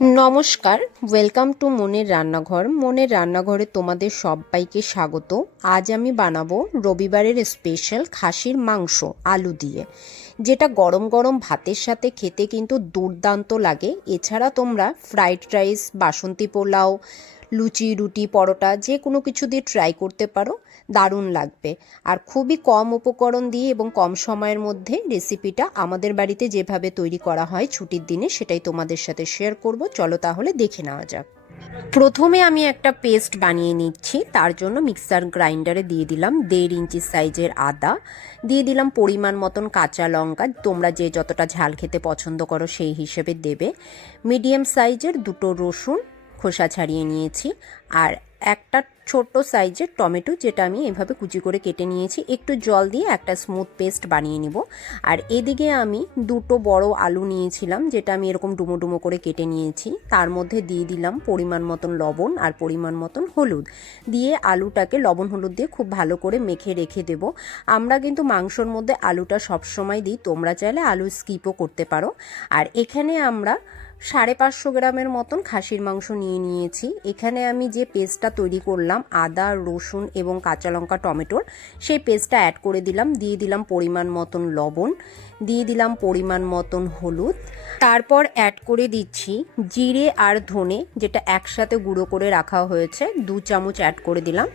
নমস্কার, welcome to মনের রান্নাঘর। মনের রান্নাঘরে তোমাদের সবাইকে স্বাগত। আজ আমি বানাবো রবিবারের স্পেশাল খাসির মাংস আলু দিয়ে, যেটা গরম গরম ভাতের সাথে খেতে কিন্তু দুর্দান্ত লাগে। এছাড়া তোমরা ফ্রাইড রাইস, বাসন্তী পোলাও, লুচি, রুটি, পরোটা যে কোনো কিছু দিয়ে ট্রাই করতে পারো, দারুণ লাগবে। আর খুবই কম উপকরণ দিয়ে এবং কম সময়ের মধ্যে রেসিপিটা আমাদের বাড়িতে যেভাবে তৈরি করা হয় ছুটির দিনে, সেটাই তোমাদের সাথে শেয়ার করব। চলো তাহলে দেখে নেওয়া যাক। প্রথমে আমি একটা পেস্ট বানিয়ে নিচ্ছি। তার জন্য মিক্সার গ্রাইন্ডারে দিয়ে দিলাম 1.5 ইঞ্চি সাইজের আদা, দিয়ে দিলাম পরিমাণ মতন কাঁচা লঙ্কা, তোমরা যে যতটা ঝাল খেতে পছন্দ করো সেই হিসেবে দেবে। মিডিয়াম সাইজের 2টো রসুন খোসা ছাড়িয়ে নিয়েছি, আর একটা ছোট্ট সাইজের টমেটো, যেটা আমি এভাবে কুচি করে কেটে নিয়েছি। একটু জল দিয়ে একটা স্মুথ পেস্ট বানিয়ে নিব। আর এদিকে আমি 2টো বড় আলু নিয়েছিলাম, যেটা আমি এরকম ডুমো ডুমো করে কেটে নিয়েছি। তার মধ্যে দিয়ে দিলাম পরিমাণ মতন লবণ আর পরিমাণ মতন হলুদ, দিয়ে আলুটাকে লবণ হলুদ দিয়ে খুব ভালো করে মেখে রেখে দেব। আমরা কিন্তু মাংসর মধ্যে আলুটা সবসময় দিই, তোমরা চাইলে আলু স্কিপও করতে পারো। আর এখানে আমরা 550 গ্রামের মতন খাসির মাংস নিয়ে নিয়েছি। এখানে আমি যে পেস্টটা তৈরি করলাম আদা, রসুন এবং কাঁচা লঙ্কা, টমেটোর, সেই পেস্টটা অ্যাড করে দিলাম। দিয়ে দিলাম পরিমাণ মতন লবণ, দিয়ে দিলাম পরিমাণ মতন হলুদ। তারপর অ্যাড করে দিচ্ছি জিরে আর ধনে, যেটা একসাথে গুঁড়ো করে রাখা হয়েছে, 2 চামচ অ্যাড করে দিলাম।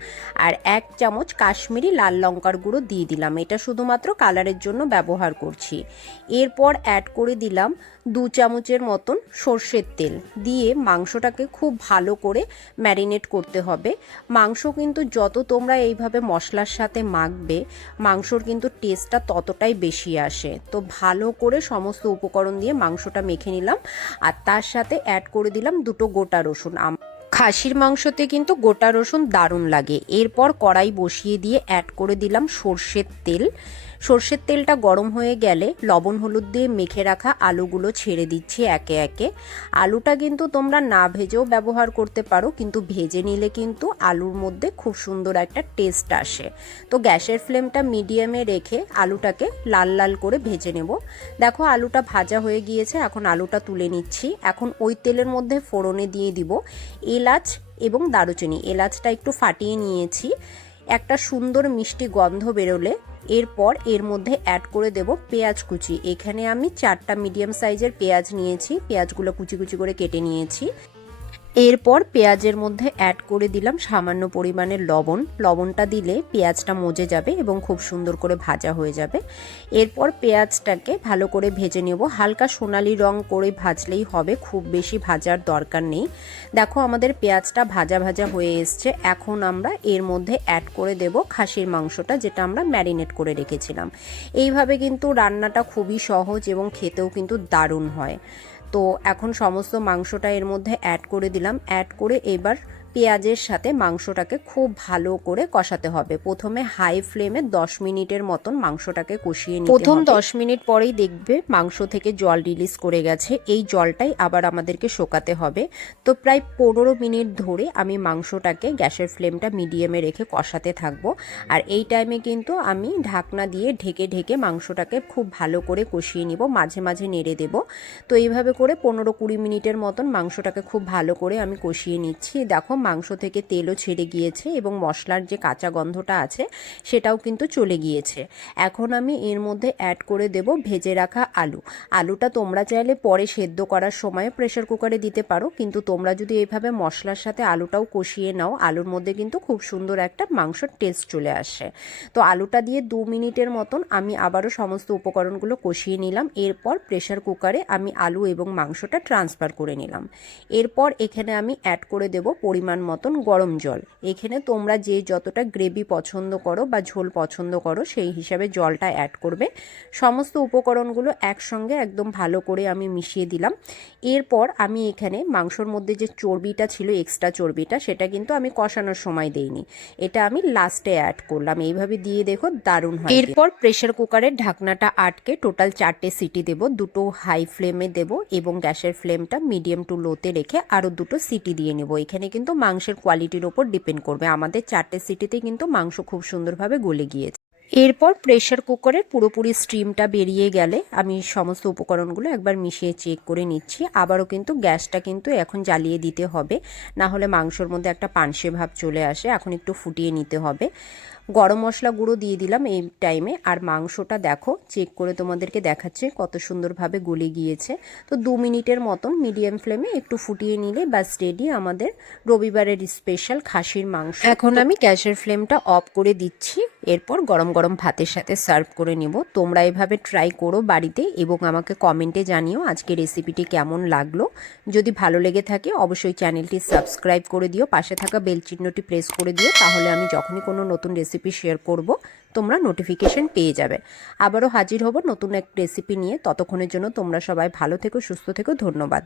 আর 1 চামচ কাশ্মীরি লাল লঙ্কার গুঁড়ো দিয়ে দিলাম, এটা শুধুমাত্র কালারের জন্য ব্যবহার করছি। এরপর অ্যাড করে দিলাম 2 চামচের মতন সর্ষের তেল, দিয়ে মাংসটাকে খুব ভালো করে ম্যারিনেট করতে হবে। মাংস কিন্তু যত তোমরা এইভাবে মশলার সাথে মাখবে, মাংসর কিন্তু টেস্টটা ততটাই বেশি আসে। তো ভালো করে সমস্ত উপকরণ দিয়ে মাংসটা মেখে নিলাম, আর তার সাথে অ্যাড করে দিলাম 2টো গোটা রসুন। খাসির মাংসতে কিন্তু গোটা রসুন দারুণ লাগে। এরপর কড়াই বসিয়ে দিয়ে অ্যাড করে দিলাম সর্ষের তেল। সর্ষের তেলটা গরম হয়ে গেলে লবণ হলুদ দিয়ে মেখে রাখা আলুগুলো ছেড়ে দিচ্ছি একে একে। আলুটা কিন্তু তোমরা না ভেজেও ব্যবহার করতে পারো, কিন্তু ভেজে নিলে কিন্তু আলুর মধ্যে খুব সুন্দর একটা টেস্ট আসে। তো গ্যাসের ফ্লেমটা মিডিয়ামে রেখে আলুটাকে লাল লাল করে ভেজে নেব। দেখো আলুটা ভাজা হয়ে গিয়েছে, এখন আলুটা তুলে নিচ্ছি। এখন ওই তেলের মধ্যে ফোড়নে দিয়ে দিব এলাচ এবং দারুচিনি। এলাচটা একটু ফাটিয়ে নিয়েছি, একটা সুন্দর মিষ্টি গন্ধ বেরোলে এরপর এর মধ্যে অ্যাড করে দেব পেঁয়াজ কুচি। এখানে আমি 4টা মিডিয়াম সাইজের পেঁয়াজ নিয়েছি, পেঁয়াজগুলো কুচি কুচি করে কেটে নিয়েছি। এরপর পেঁয়াজের মধ্যে অ্যাড করে দিলাম সামান্য পরিমাণের লবণ। লবণটা দিলে পেঁয়াজটা মজে যাবে এবং খুব সুন্দর করে ভাজা হয়ে যাবে। এরপর পেঁয়াজটাকে ভালো করে ভেজে নেব, হালকা সোনালি রং করে ভাজলেই হবে, খুব বেশি ভাজার দরকার নেই। দেখো আমাদের পেঁয়াজটা ভাজা ভাজা হয়ে এসছে। এখন আমরা এর মধ্যে অ্যাড করে দেব খাসির মাংসটা, যেটা আমরা ম্যারিনেট করে রেখেছিলাম। এইভাবে কিন্তু রান্নাটা খুবই সহজ এবং খেতেও কিন্তু দারুণ হয়। তো এখন সমস্ত মাংসটা এর মধ্যে অ্যাড করে দিলাম। অ্যাড করে এবার পেঁয়াজের সাথে মাংসটাকে খুব ভালো করে কষাতে হবে। প্রথমে হাই ফ্লেমে 10 মিনিটের মতন মাংসটাকে কষিয়ে নিতে হবে। প্রথম 10 মিনিট পরেই দেখবে মাংস থেকে জল রিলিজ করে গেছে। এই জলটাই আবার আমাদেরকে শোকাতে হবে। তো প্রায় 15 মিনিট ধরে আমি মাংসটাকে গ্যাসের ফ্লেমটা মিডিয়ামে রেখে কষাতে থাকবো। আর এই টাইমে কিন্তু আমি ঢাকনা দিয়ে ঢেকে ঢেকে মাংসটাকে খুব ভালো করে কষিয়ে নিব, মাঝে মাঝে নেড়ে দেব। তো এইভাবে করে 15-20 মিনিটের মতন মাংসটাকে খুব ভালো করে আমি কষিয়ে নিচ্ছি। দেখো মাংস থেকে তেলও ছেড়ে গিয়েছে এবং মশলার যে কাঁচা গন্ধটা আছে সেটাও কিন্তু চলে গিয়েছে। এখন আমি এর মধ্যে অ্যাড করে দেব ভেজে রাখা আলু। আলুটা তোমরা চাইলে পরে সেদ্ধ করার সময় প্রেসার কুকারে দিতে পারো, কিন্তু তোমরা যদি এইভাবে মশলার সাথে আলুটাও কষিয়ে নাও, আলুর মধ্যে কিন্তু খুব সুন্দর একটা মাংসর টেস্ট চলে আসে। তো আলুটা দিয়ে 2 মিনিটের মতন আমি আবারও সমস্ত উপকরণগুলো কষিয়ে নিলাম। এরপর প্রেসার কুকারে আমি আলু এবং মাংসটা ট্রান্সফার করে নিলাম। এরপর এখানে আমি অ্যাড করে দেব পরিমাণ মতন গরম জল। এখানে তোমরা যে যতটা গ্রেভি পছন্দ করো বা ঝোল পছন্দ করো সেই হিসাবে জলটা অ্যাড করবে। সমস্ত উপকরণগুলো একসঙ্গে একদম ভালো করে আমি মিশিয়ে দিলাম। এরপর আমি এখানে মাংসর মধ্যে যে চর্বিটা ছিল, এক্সট্রা চর্বিটা, সেটা কিন্তু আমি কষানোর সময় দেইনি, এটা আমি লাস্টে অ্যাড করলাম। এইভাবে দিয়ে দেখো দারুণ হয়। এরপর প্রেসার কুকারের ঢাকনাটা আটকে টোটাল 4টে সিটি দেব, 2টো হাই ফ্লেমে দেব এবং গ্যাসের ফ্লেমটা মিডিয়াম টু লোতে রেখে আরও 2টো সিটি দিয়ে নেব। এখানে কিন্তু মাংসের কোয়ালিটির ওপর ডিপেন্ড করবে। আমাদের 4টে সিটিতে কিন্তু মাংস খুব সুন্দরভাবে গলে গিয়েছে। এরপর প্রেসার কুকারের পুরোপুরি স্টিমটা বেরিয়ে গেলে আমি সমস্ত উপকরণগুলো একবার মিশিয়ে চেক করে নিচ্ছি। আবারও কিন্তু গ্যাসটা কিন্তু এখন জ্বালিয়ে দিতে হবে, না হলে মাংসর মধ্যে একটা পানসে ভাব চলে আসে। এখন একটু ফুটিয়ে নিতে হবে। গরম মশলা গুঁড়ো দিয়ে দিলাম এই টাইমে। আর মাংসটা দেখো, চেক করে তোমাদেরকে দেখাচ্ছে কত সুন্দরভাবে গলে গিয়েছে। তো 2 মিনিটের মতন মিডিয়াম ফ্লেমে একটু ফুটিয়ে নিলে ব্যাস রেডি আমাদের রবিবারের স্পেশাল খাসির মাংস। এখন আমি গ্যাসের ফ্লেমটা অফ করে দিচ্ছি। এরপর গরম গরম ভাতের সাথে সার্ভ করে নিব। তোমরা এভাবে ট্রাই করো বাড়িতে এবং আমাকে কমেন্টে জানিও আজকে রেসিপিটি কেমন লাগলো। যদি ভালো লেগে থাকে অবশ্যই চ্যানেলটি সাবস্ক্রাইব করে দিও, পাশে থাকা বেল চিহ্নটি প্রেস করে দিও, তাহলে আমি যখনই কোনো নতুন রেসিপি শেয়ার করব তোমরা নোটিফিকেশন পেয়ে যাবে। আবারও হাজির হব নতুন এক রেসিপি নিয়ে। ততক্ষণের জন্য তোমরা সবাই ভালো থেকো, সুস্থ থেকো। ধন্যবাদ।